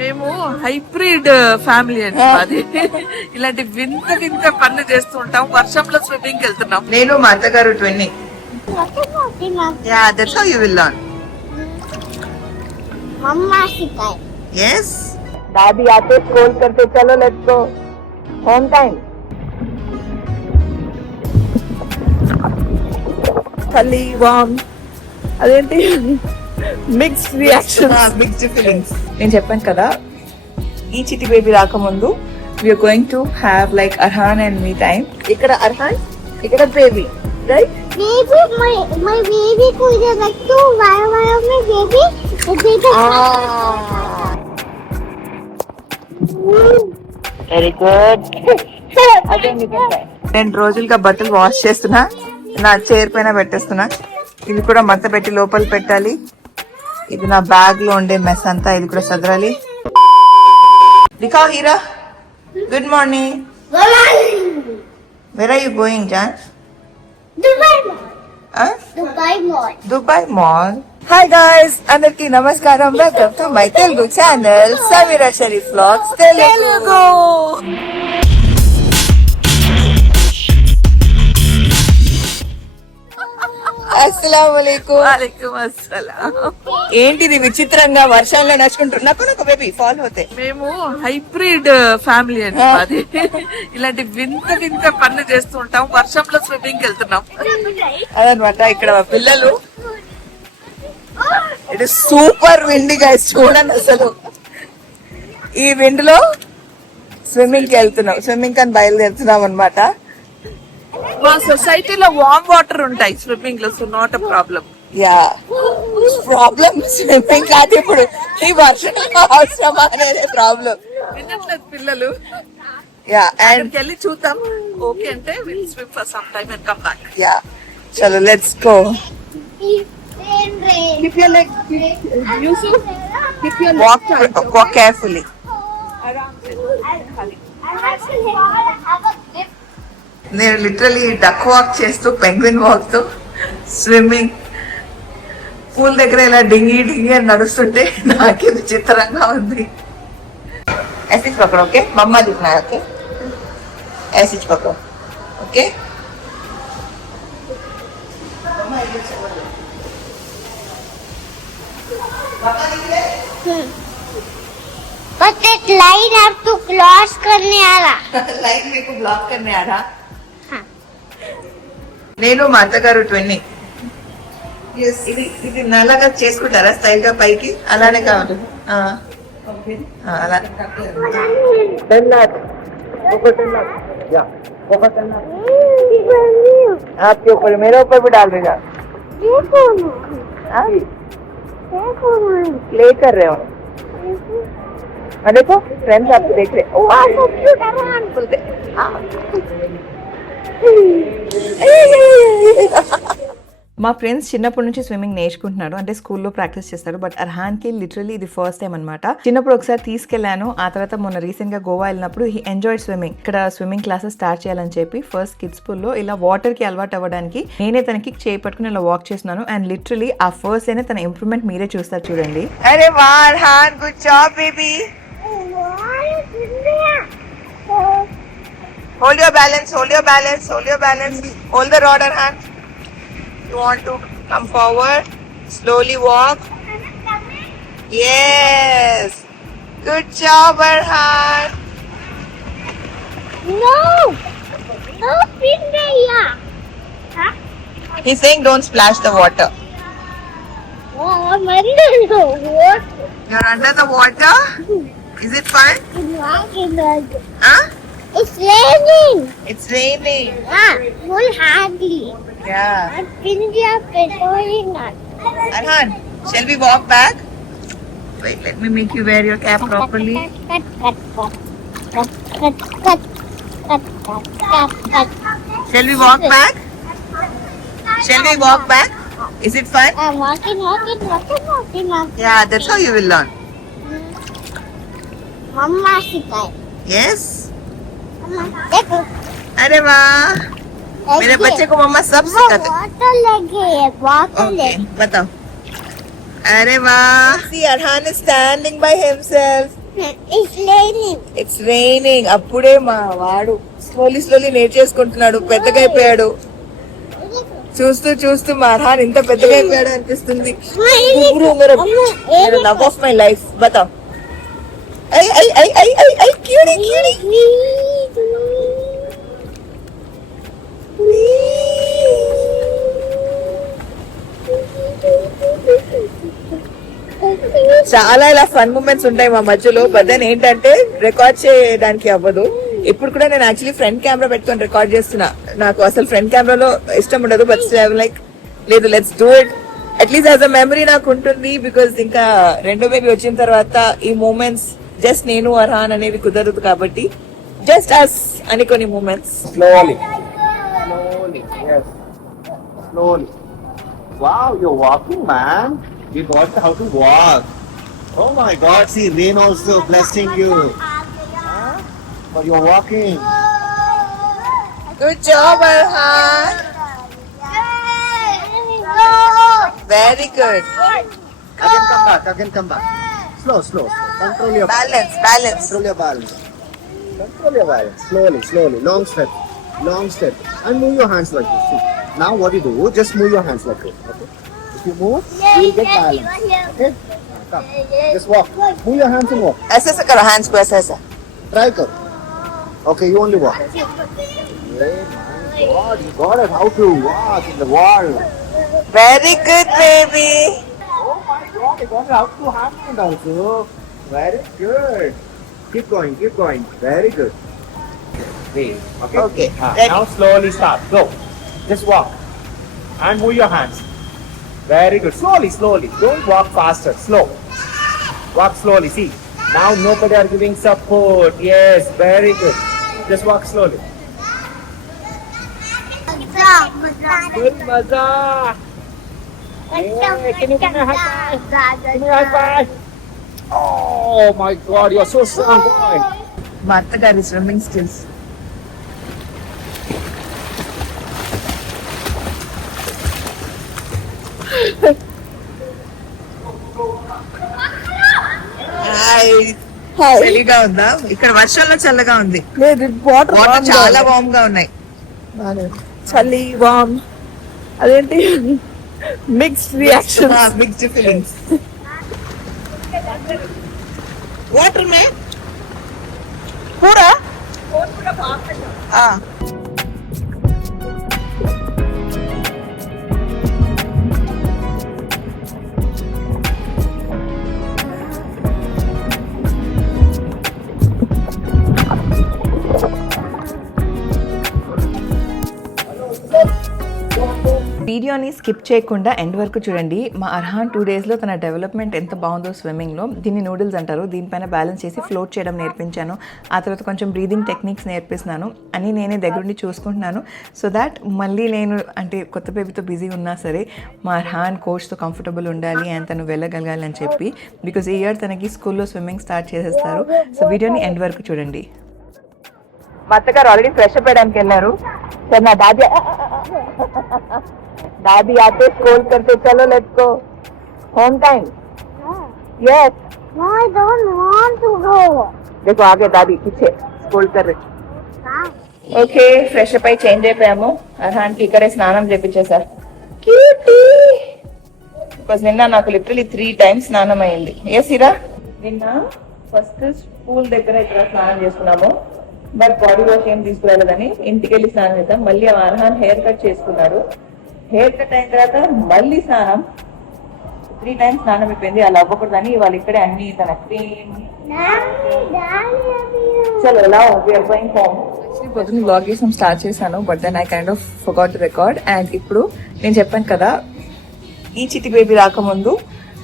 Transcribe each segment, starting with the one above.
మేము hybrid family అండి అది. ఇలాంటి వింత వింత పనులు చేస్తూ ఉంటాం. వర్షంలో స్విమ్మింగ్ వెళ్తున్నాం. నేను మా అత్తగారు twinning. Yeah, that's how you will learn. मम्मा सिखाए. Yes. दादी आते स्क्रॉल करते चलो लेट्स गो होम टाइम. చలి వామ్ అదేంటి మిక్స్డ్ రియాక్షన్, మిక్స్డ్ ఫీలింగ్స్. నేను చెప్పాను కదా ఈ చిట్టి బేబీ రాకముందు we are going to have like Arhaan and me time. ఇక్కడ అర్హాన్, ఇక్కడ baby, right? Baby, my baby को इधर रख दो. वाया में baby. Very good. 2 రోజులుగా బట్టలు వాష్ చేస్తున్నా, నా చైర్ పైన పెట్టేస్తున్నా. ఇది కూడా మడత పెట్టి లోపల పెట్టాలి. ఇది నా బ్యాగ్ లో ఉండే మెస్ అంతా ఇది కూడా సదరాలి. దిఖాओ हीरा. Good morning. Where are you going జాన్? Dubai Mall. Dubai Mall. Dubai mall. Hi guys, అందరికి నమస్కారం. Welcome to my Telugu channel Sameera Shareef vlogs Telugu. అస్సలాముఅలైకుం. వాలేకుమ్ అస్సలాం. ఏంటిది విచిత్రంగా వర్షంలో నడుచుకుంటున్నా? నాకు బేబీ ఫాలో అవుతాయి. మేము హైబ్రిడ్ ఫ్యామిలీ అండి అది. ఇలాంటి వింత వింత పనులు చేస్తూ ఉంటాం. వర్షంలో స్విమ్మింగ్ వెళ్తున్నాం. అదనమాట ఇక్కడ మా పిల్లలు. ఇట్ ఇస్ సూపర్ విండి గైస్, చూడండి అసలు. ఈ విండ్ లో స్విమ్మింగ్ కి వెళ్తున్నాం, స్విమ్మింగ్ అని బయలుదేరుతున్నాం అనమాట. మా సొసైటీలో వామ్ వాటర్ ఉంటాయి స్విమ్మింగ్ లో, so not a problem. Yeah, problem swimming కాదు ఇప్పుడు, ఈ వర్షం అవసరమా అనేది ప్రాబ్లం. వినట్లేదు పిల్లలు. యా, అండ్ అక్కడికి వెళ్ళి చూద్దాం. ఓకే అంటే will swim for some time and come back. Yeah, చలో let's go. Rain. Keep your leg, Yusuf. Keep your Walk carefully. నేను లిటరలీ డక్ వాక్ చేస్తూ, పెంగ్విన్ వాక్ తో స్విమ్మింగ్ పూల్ దగ్గర ఇలా డింగి డింగి అని నడుస్తుంటే నాకే విచిత్రంగా ఉంది. ऐसे पकड़ो, ओके? मम्मा दिखना है, ओके? ऐसे पकड़ो, okay? But that line have to cross करने आ रहा. लाइन मेरे को ब्लॉक करने आ रहा. हाँ. నేను మా అత్తగారు ట్విన్నింగ్. ఇది ఇది నల్లగా చేసుకుంటారా స్టైల్ గా పైకి? అలానే కావాలి. అలా आपके ऊपर, मेरे ऊपर भी डाल देगा. प्ले कर रहे हो? देखो फ्रेंड्स आपको देख रहे. बोलते మా ఫ్రెండ్స్ చిన్నప్పటి నుంచి స్విమ్మింగ్ నేర్చుకుంటున్నారు, అంటే స్కూల్లో ప్రాక్టీస్ చేస్తారు. బట్ అర్హాన్ కి లిటరలీ ఇది ఫస్ట్ టైం అనమాట. చిన్నప్పుడు ఒకసారి తీసుకెళ్లాను, ఆ తర్వాత మొన్న రీసెంట్ గా గోవా వెళ్ళినప్పుడు హీ ఎంజాయ్డ్ స్విమ్మింగ్. ఇక్కడ స్విమ్మింగ్ క్లాసెస్ స్టార్ట్ చేయాలని చెప్పి ఫస్ట్ కిడ్స్ పూల్ లో ఇలా వాటర్ కి అలవాటు అవ్వడానికి నేనే తనకి చేయి పట్టుకుని ఇలా వాక్ చేస్తున్నాను. అండ్ లిటరలీ ఆ ఫస్ట్ అయినా తన ఇంప్రూవ్మెంట్ మీరే చూస్తారు, చూడండి. అరే వా Arhan, good job baby. Hold your balance, hold your balance, hold your balance. Hold the rod, Arhan. You want to come forward, slowly walk. Yes. Good job, Arhan. No. No finger here. Huh? He's saying don't splash the water. Oh, I'm under the water. You're under the water? Is it fun? Huh? It's raining. It's raining. Yeah, full hardly. Yeah. I'm India petroleum. Arhan, shall we walk back? Wait, let me make you wear your cap properly. Cut, cut, cut, cut, cut, cut, cut, cut, cut, cut. Shall we walk back? Shall we walk back? Is it fun? I'm walking. Yeah, that's how you will learn. Mama सिखाए. Yes. देखो. अरे वाह, मेरे बच्चे को मम्मा सब सिखाते. वाटर लगे है, वाटर ओके, लगे. बताओ. अरे वाह. See, Arhan is standing by himself. It's raining. It's raining. అప్పుడే మా వాడు స్లోలీ నేర్చేసుకుంటున్నాడు, పెద్దగా అయిపోయాడు. చూస్తూ చూస్తూ మా అర్హాన్ ఇంత పెద్దగా అయిపోయాడు అనిపిస్తుంది. లవ్ ఆఫ్ మై లైఫ్ బతా. I I I I I I cutie cutie. చాలా ఇలా ఫన్ మూమెంట్స్ ఉంటాయి మా మధ్యలో. బట్ దెన్ ఏంటంటే రికార్డ్ చేయడానికి అవ్వదు. ఇప్పుడు కూడా నేను యాక్చువల్లీ ఫ్రంట్ కెమెరా పెట్టుకొని రికార్డ్ చేస్తున్నా. నాకు అసలు ఫ్రంట్ కెమెరాలో ఇష్టం ఉండదు. బట్ లైక్ లేదు, let's do it at least as a memory నాకు ఉంటుంది. బికాస్ ఇంకా రెండో బేబీ వచ్చిన తర్వాత ఈ మూమెంట్స్ జస్ట్ నేను అర్హాన్ అనేవి కుదరదు కాబట్టి జస్ట్ అస్ అని కొన్ని moments. Slowly. Yes. Slowly. Wow, you're walking, man. You got how to walk. Oh my God, see, rain also blessing you. But you're walking. Good job Arhan, very good. Again come back. Slow. Control your balance. Control your balance. Slowly. Long step. And move your hands like this. See. Now what you do, just move your hands like this. Okay? If you move, you will get balance. Okay? Come. Just walk. Move your hands and walk. ऐसे से करो, hands को ऐसा. Try kar. Okay, you only walk. Hey, my God, you got it. How to walk in the world. Very good, baby. Oh my God, you got it. How to hand also. Very good. Keep going. Very good. Wait. Okay. Ready. Now slowly start. Go. Just walk. And move your hands. Very good. Slowly. Don't walk faster. Slow. Walk slowly. See. Now nobody are giving support. Yes. Very good. Just walk slowly. Good maza. Hey, can you give me a high five? Give me a high five. Oh my God, you're so strong, boy. మా అత్తగారి swimming skills. చలిగా ఉందా? ఇక్కడ వర్షంలో చల్లగా ఉంది. వాటర్ చాలా వామ్ గా ఉన్నాయి. చలి వామ్ అదేంటి mixed reaction. Mixed feelings. Water మే పూరా వీడియోని స్కిప్ చేయకుండా ఎండ్ వరకు చూడండి. మా అర్హాన్ 2 daysలో తన డెవలప్మెంట్ ఎంత బాగుందో స్విమ్మింగ్లో. దీన్ని నూడిల్స్ అంటారు. దీనిపైన బ్యాలెన్స్ చేసి ఫ్లోట్ చేయడం నేర్పించాను. ఆ తర్వాత కొంచెం బ్రీదింగ్ టెక్నిక్స్ నేర్పిస్తున్నాను అని నేనే దగ్గరుండి చూసుకుంటున్నాను. సో దాట్ మళ్ళీ నేను అంటే కొత్త బేబీతో బిజీ ఉన్నా సరే మా అర్హాన్ కోచ్తో కంఫర్టబుల్ ఉండాలి అండ్ తను వెళ్ళగలగాలి అని చెప్పి. బికాజ్ ఈ ఇయర్ తనకి స్కూల్లో స్విమ్మింగ్ స్టార్ట్ చేసేస్తారు. సో వీడియోని ఎండ్ వరకు చూడండి. మా అత్తగారు ఆల్రెడీ ఫ్రెష్ అప్ అయ్యడానికి వెళ్ళారు. సార్ నా दादी आते स्कूल करते चलो let's go home time. Yes. No, I don't want to go. देखो आगे दादी पीछे स्कूल कर रही. ఓకే, ఫ్రెష్ అప్ అయి చేంజ్ అయిపోయాము. అర్హాన్ కి ఇక్కడే స్నానం చేపించేసారు. క్యూటీ. బికాజ్ నిన్న నాకు లిటరలీ 3 times స్నానం అయింది. ఎస్ ఇరా, నిన్న ఫస్ట్ స్కూల్ దగ్గర ఇక్కడ స్నానం చేసుకున్నాము. బట్ బాడీ వాష్ ఏం తీసుకురాలేదని ఇంటికి వెళ్ళి స్నానం చేద్దాం. మళ్ళీ అర్హాన్ హెయిర్ కట్ చేసుకున్నాడు. హెయిర్ కట్ అయిన తర్వాత మళ్ళీ స్నానం. 3 times స్నానం అయిపోయింది. అలా అవ్వకూడదని వాళ్ళు ఇక్కడే అన్ని తన క్రీమ్. చలో ఎలా వీఆర్ గోయింగ్ హోమ్. పొద్దున్న బ్లాగ్ చేసాం స్టార్ట్ చేశాను. But then I kind of forgot to record. And ఇప్పుడు నేను చెప్పాను కదా ఈ చిట్టి బేబీ రాకముందు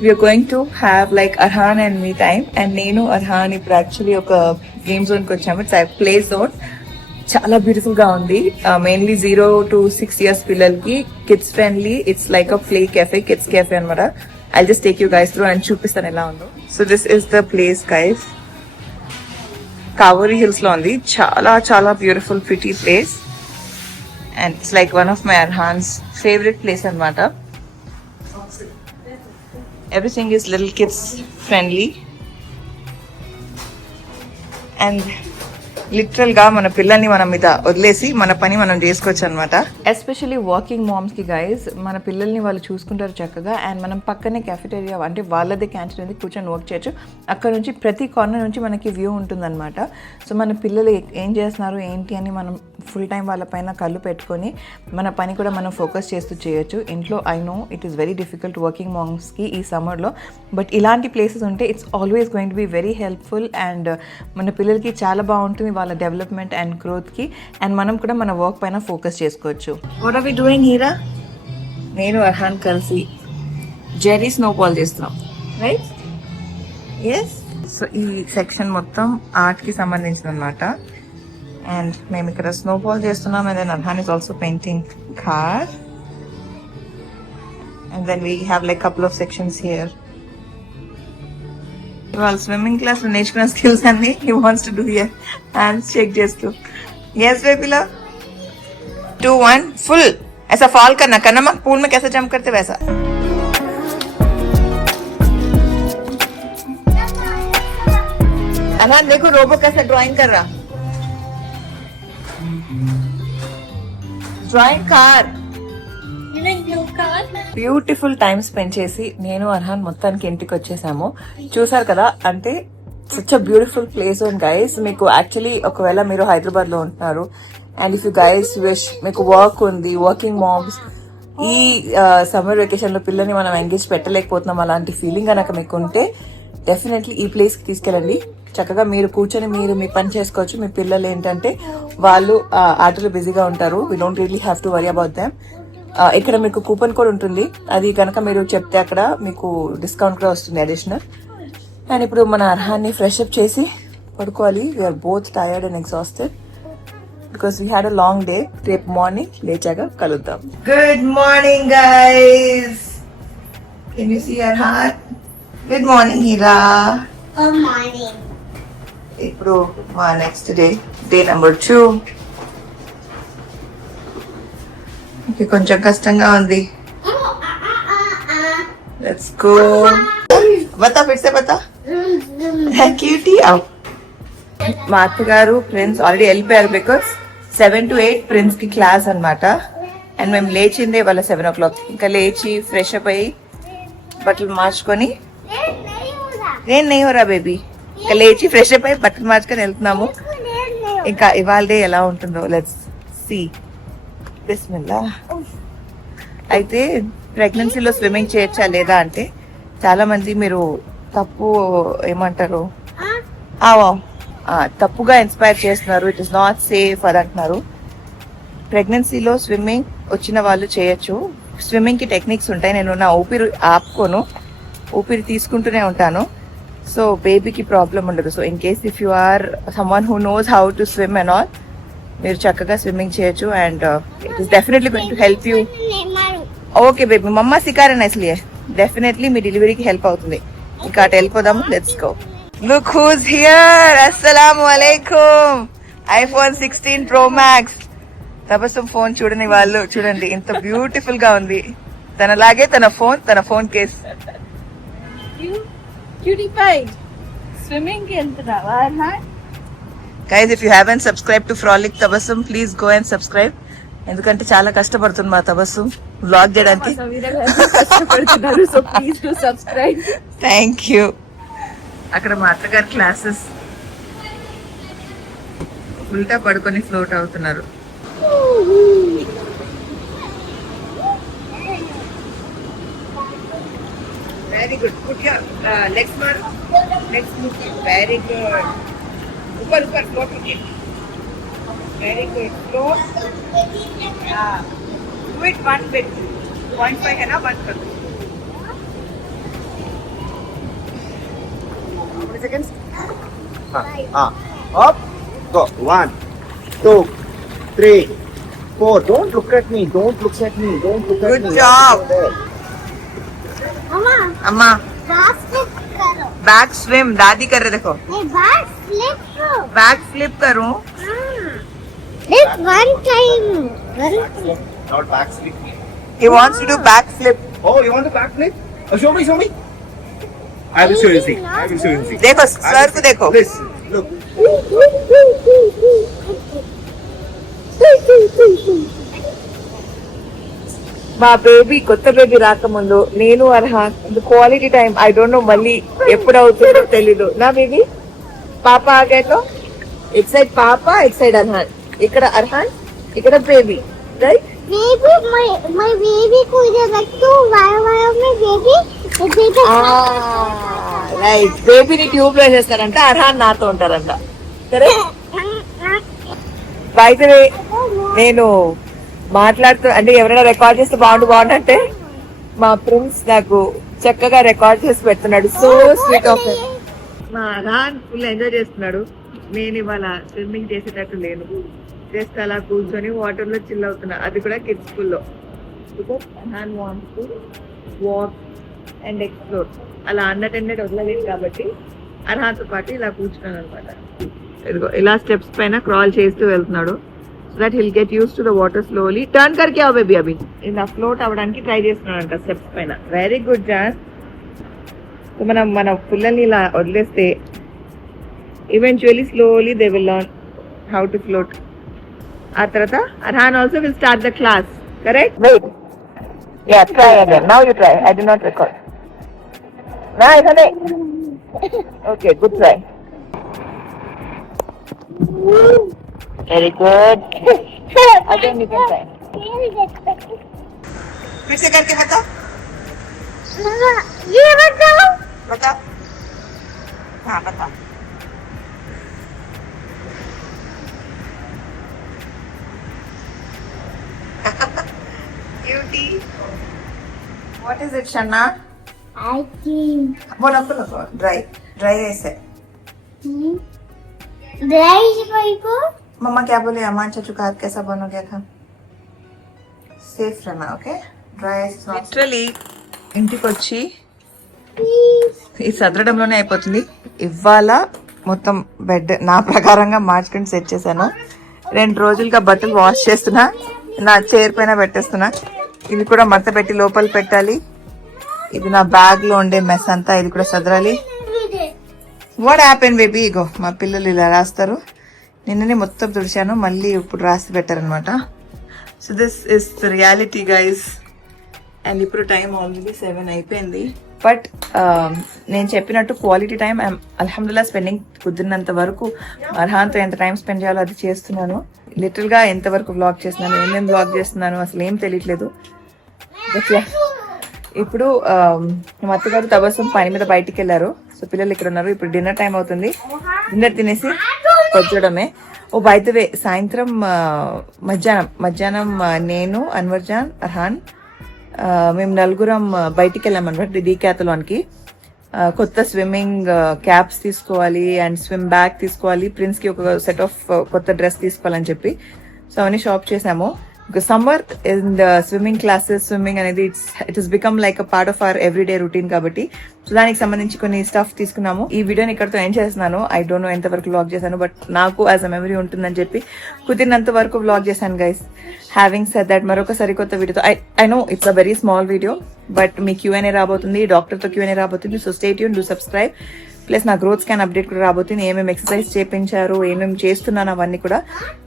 we are going to have like Arhaan and me time. And నేను అర్హాన్ ఇప్పుడు యాక్చువల్లీ ఒక గేమ్ జోన్కి వచ్చాము. It's play zone. చాలా బ్యూటిఫుల్ గా ఉంది. మెయిన్లీ 0 to 6 years పిల్లలకి kids friendly. It's like a play cafe, kids cafe అనమాట. I just take you guys through and చూపిస్తాను ఎలా ఉందో. So this is the place guys. Kavuri Hills లో ఉంది. చాలా చాలా beautiful pretty place. And it's like one of my Arhaan's favourite place అనమాట. Everything is little kids friendly. And literal గా మన పిల్లల్ని మనం మీద వదిలేసి మన పని మనం చేసుకోవచ్చు అనమాట. ఎస్పెషల్లీ వర్కింగ్ మామ్స్ కి గైస్, మన పిల్లల్ని వాళ్ళు చూసుకుంటారు చక్కగా. అండ్ మనం పక్కనే క్యాఫెటేరియా అంటే వాళ్ళదే క్యాంటీన్ ఉంది, కూర్చొని వర్క్ చేయొచ్చు. అక్కడ నుంచి ప్రతి కార్నర్ నుంచి మనకి వ్యూ ఉంటుందన్నమాట. సో మన పిల్లలు ఏం చేస్తున్నారు ఏంటి అని మనం ఫుల్ టైం వాళ్ళ పైన కళ్ళు పెట్టుకొని మన పని కూడా మనం ఫోకస్ చేస్తూ చేయొచ్చు. ఇంట్లో I know it is very difficult working మామ్స్కి ఈ సమ్మర్లో, బట్ ఇలాంటి ప్లేసెస్ ఉంటే it's always going to be very helpful. And మన పిల్లలకి చాలా బాగుంటుంది వాళ్ళ డెవలప్మెంట్ అండ్ గ్రోత్కి. అండ్ మనం కూడా మన వర్క్ పైన ఫోకస్ చేసుకోవచ్చు. What are we doing Heera? నేను అర్హాన్ కలిసి జెర్రీ స్నోబాల్ చేస్తున్నాం, రైట్? ఎస్. సో ఈ సెక్షన్ మొత్తం ఆర్ట్కి సంబంధించింది అనమాట. అండ్ మేము ఇక్కడ స్నోబాల్ చేస్తున్నాం. And then Arhaan is also painting car. And then we have like couple of sections here. వాళ్ళు స్విమ్మింగ్ క్లాస్ లో నేర్చుకున్న స్కిల్స్ అన్ని he wants to do here, hands check చేస్తూ. यस बेबी लव 2 1 फुल ऐसा fall करना करना मत पूल में कैसे जंप करते वैसा. अनहान देखो रोबो कैसे ड्राइंग कर रहा, drawing car. Beautiful time spend చేసి నేను అర్హాన్ మొత్తానికి ఇంటికి వచ్చేసాము. చూసారు కదా, అంటే such a beautiful place own guys. మీకు యాక్చువల్లీ ఒకవేళ మీరు హైదరాబాద్ లో ఉంటున్నారు and if you guys wish, మీకు వర్క్ ఉంది, వర్కింగ్ మామ్స్, ఈ సమ్మర్ వెకేషన్ లో పిల్లల్ని మనం ఎంగేజ్ పెట్టలేకపోతున్నాం అలాంటి ఫీలింగ్ కనుక మీకు ఉంటే డెఫినెట్లీ ఈ ప్లేస్ కి తీసుకెళ్ళండి. చక్కగా మీరు కూర్చొని మీరు మీ పని చేసుకోవచ్చు. మీ పిల్లలు ఏంటంటే వాళ్ళు ఆటలో బిజీగా ఉంటారు. We don't really have to worry about them. ఇక్కడ మీకు కూపన్ కోడ్ ఉంటుంది, అది కనుక మీరు చెప్తే అక్కడ మీకు డిస్కౌంట్ కూడా వస్తుంది అడిషనల్. అండ్ ఇప్పుడు మన అర్హాన్ని ఫ్రెష్ అప్ చేసి పడుకోవాలి. We are both tired and exhausted because we had a long day. రేపు మార్నింగ్ లేచాక కలుద్దాం. Good morning guys. Can you see Arhaan? Good morning Heera. Good morning. ఇప్పుడు మా నెక్స్ట్ డే నెంబర్ 2. కొంచెం కష్టంగా ఉంది. Let's go. బతా ఫిర్ సే బతా. క్యూటీ. మా అత్తగారు ఫ్రెండ్స్ ఆల్రెడీ వెళ్ళిపోయారు బికాస్ 7 to 8 ఫ్రెండ్స్ కి క్లాస్ అన్నమాట. అండ్ మేము లేచిందే వాళ్ళ 7 o'clock. ఇంకా లేచి ఫ్రెష్ అప్ అయ్యి బట్టలు మార్చుకొని, నేను నెయ్యరా బేబీ, ఇంకా లేచి ఫ్రెష్ అప్ అయ్యి బట్టలు మార్చుకొని వెళ్తున్నాము. ఇంకా ఇవాళ డే ఎలా ఉంటుందో లెట్స్ సీ. బిస్మిల్లా. అయితే ప్రెగ్నెన్సీలో స్విమ్మింగ్ చేయొచ్చా లేదా అంటే చాలా మంది మీరు తప్పు ఏమంటారు తప్పుగా ఇన్స్పైర్ చేస్తున్నారు. ఇట్ ఇస్ నాట్ సేఫ్ అని అంటున్నారు. ప్రెగ్నెన్సీలో స్విమ్మింగ్ వచ్చిన వాళ్ళు చేయొచ్చు. స్విమ్మింగ్ కి టెక్నిక్స్ ఉంటాయి. నేను నా ఊపిరి ఆపుకోను, ఊపిరి తీసుకుంటూనే ఉంటాను. సో బేబీకి ప్రాబ్లం ఉండదు. So in case if you are someone who knows how to swim and all, మీరు చక్కగా స్విమ్మింగ్ చేయొచ్చు. And it is definitely going to help you. Okay baby, మమ్మ సికారన్ ఇస్లియే డెఫినెట్లీ మీ డెలివరీకి హెల్ప్ అవుతుంది. ఇంకా అటు వెళ్ళిపోదాము. Let's go. Look who's here. అస్సలాము అలైకుమ్. iPhone 16 Pro Max. Tabassum phone చూడని వాళ్ళు చూడండి ఎంత బ్యూటిఫుల్ గా ఉంది. తనలాగే తన ఫోన్ కేస్. స్విమ్మింగ్ కి వెళ్తున్నావా Arhan? Guys, if you haven't subscribed to Frolic Tabassum, please go and subscribe. ఎందుకంటే చాలా కష్టపడుతుంది మా తబస్సు వ్లాగ్ చేయడానికి. కష్టపడుతున్నారు. So please do subscribe. Thank you. అక్కడ మా అత్తగారి క్లాసెస్ ఉల్టా పడుకొని ఫ్లోట్ అవుతున్నారు. Very good. Put your legs మార్, లెగ్స్ మూవ్. Very good. ऊपर ऊपर फ्लोट कीजिए. Very good. Float. Do it 1 bit. 0.5 है ना, 1 कर दो. How many seconds? Up. Go. 1 2 3 4. Don't look at me. Don't look at me. Don't look at me. Good job. Mama, अम्मा back flip करो. Back swim दादी कर रहे देखो. नहीं, back flip करो. बैक फ्लिप करूं. This one time. One flip. Not back flip. He wants to do back flip. Oh, you want to back flip? Show me. I will show you. See. I will show you. See. देखो सर को देखो. Listen. Look. మా బేబీ కొత్త బేబీ రాకముందు నేను Arhan quality time I don't know మళ్ళీ ఎప్పుడు అవుతుందో తెలీదు. నా బేబీ పాప ఆగేతో ఇట్ సైడ్ పాప ఇట్ సైడ్ అర్హాన్, ఇక్కడ అర్హాన్ ఇక్కడ baby right. Baby, my baby could have like two wire my baby. The baby. Right, బేబీని ట్యూబ్ లో వేసేస్తారంట, అర్హాన్ నాతో ఉంటారంట. సరే అయితే నేను మాట్లాడుతూ అంటే ఎవరైనా రికార్డ్ చేస్తే బాగుండంటే మా ప్రిన్స్ నాకు చక్కగా రికార్డ్ చేసి పెడుతున్నాడు. సో స్వీట్ ఆఫ్ మా అర్హాన్ ఫుల్ ఎంజాయ్ చేస్తున్నాడు. నేను ఇవాళ స్విమ్మింగ్ చేసేటట్టు లేను, జస్ట్ అలా కూర్చొని వాటర్ లో చిల్ అవుతున్నా, అది కూడా కిడ్స్ స్కూల్లో. బికాస్ Arhan wants to walk and explore. అలా అన్అటెండెడ్ వదలలేదు కాబట్టి అర్హాన్తో పాటు ఇలా కూర్చున్నాను అనమాట. ఇదిగో ఇలా స్టెప్స్ పైన క్రాల్ చేస్తూ వెళ్తున్నాడు. So that he'll get use to the water slowly. Turn కర్కే అవు బేబీ అభి. ఇలా ఫ్లోట్ అవ్వడానికి ట్రై చేస్తున్నాడంట స్టెప్స్ పైన. వెరీ గుడ్ జాన్. మనం మన పిల్లల్ని ఇలా వదిలేస్తే eventually slowly they will learn how to float. ఆ తర్వాత Arhaan also will start the class. Correct? Wait. Yeah, try again. Now you try. I did not record. నా ఇదనే. Okay, good try. Very good. Again you can try. फिर से करके बताओ. ये बताओ. बताओ. हाँ बताओ. Beauty. What is it, Shanna? I think. बोलो बोलो. Dry. Dry ऐसे. Dry paper. मम्मा क्या बोले? अमान चाचू का हाथ कैसा बन हो गया था? सेफ रहना, ओके? డ్రై లిటరలీ ఇంటికి వచ్చి ఈ సదరడంలోనే అయిపోతుంది. ఇవాళ మొత్తం బెడ్ నా ప్రకారంగా మార్చుకుని సెట్ చేశాను. 2 రోజులుగా బట్టలు వాష్ చేస్తున్నా, నా చైర్ పైన పెట్టేస్తున్నా. ఇది కూడా మడత పెట్టి లోపల పెట్టాలి. ఇది నా బ్యాగ్ లో ఉండే మెస్ అంతా ఇది కూడా సదరాలి. What happen baby? ఇగో మా పిల్లలు ఇలా రాస్తారు. నిన్ననే మొత్తం తుడిచాను, మళ్ళీ ఇప్పుడు రాసి పెట్టారనమాట. So this is the reality guys. And ఇప్పుడు టైం ఆల్రెడీ 7 అయిపోయింది. బట్ నేను చెప్పినట్టు క్వాలిటీ టైం అల్హమ్దుల్లా స్పెండింగ్ కుదిరినంత వరకు అర్హాన్తో ఎంత టైం స్పెండ్ చేయాలో అది చేస్తున్నాను. లిటిల్ గా ఎంతవరకు వ్లాగ్ చేస్తున్నాను, ఏమేమి వ్లాగ్ చేస్తున్నాను అసలు ఏం తెలియట్లేదు. బట్ ఇప్పుడు మా అత్తగారు తబస్సం పని మీద బయటికి వెళ్ళారు. సో పిల్లలు ఇక్కడ ఉన్నారు. ఇప్పుడు డిన్నర్ టైం అవుతుంది. డిన్నర్ తినేసి వచ్చడమే. ఓ బై ద వే, సాయంత్రం మధ్యాహ్నం నేను, అన్వర్జాన్, అర్హాన్ మేము 4 బయటికి వెళ్ళామన్నమాట డీకాథలాన్కి. కొత్త స్విమ్మింగ్ క్యాప్స్ తీసుకోవాలి అండ్ స్విమ్ బ్యాగ్ తీసుకోవాలి. ప్రిన్స్ కి ఒక సెట్ ఆఫ్ కొత్త డ్రెస్ తీసుకోవాలని చెప్పి సో అవన్నీ షాప్ చేసాము. Summer in the swimming classes, swimming అనేది it is become like a part of our everyday routine కాబట్టి సో దానికి సంబంధించి కొన్ని స్టఫ్ తీసుకున్నాము. ఈ వీడియోని ఇక్కడతో ఎండ్ చేస్తున్నాను. ఐ డోంట్ నో ఎంతవరకు వ్లాగ్ చేశాను, బట్ నాకు యాజ్ అ మెమరీ ఉంటుందని చెప్పి కుదిరినంత వరకు వ్లాగ్ చేశాను గైస్. హ్యావింగ్ సెడ్ దట్ మరొక సరికొత్త వీడియోతో I know it's a very small video, but మీ Q&A రాబోతుంది, డాక్టర్తో Q&A రాబోతుంది. So stay tune, do subscribe. Plus నా గ్రోత్ స్కాన్ అప్డేట్ కూడా రాబోతుంది. ఏమేమి ఎక్సర్సైజ్ చేయించారు, ఏమేమి చేస్తున్నాను అవన్నీ కూడా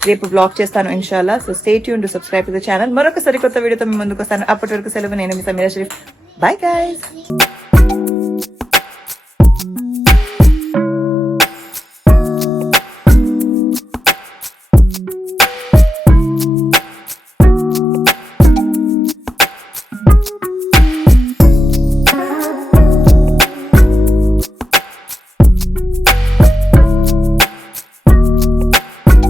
రేపు బ్లాగ్ చేస్తాను ఇన్షాల్లా. So stay tune, to subscribe to the channel. మరొక సరికొత్త వీడియోతో మీ ముందుకు వస్తాను. అప్పటి వరకు సెలవు. నేను మీ సమీరా షరీఫ్. Bye guys.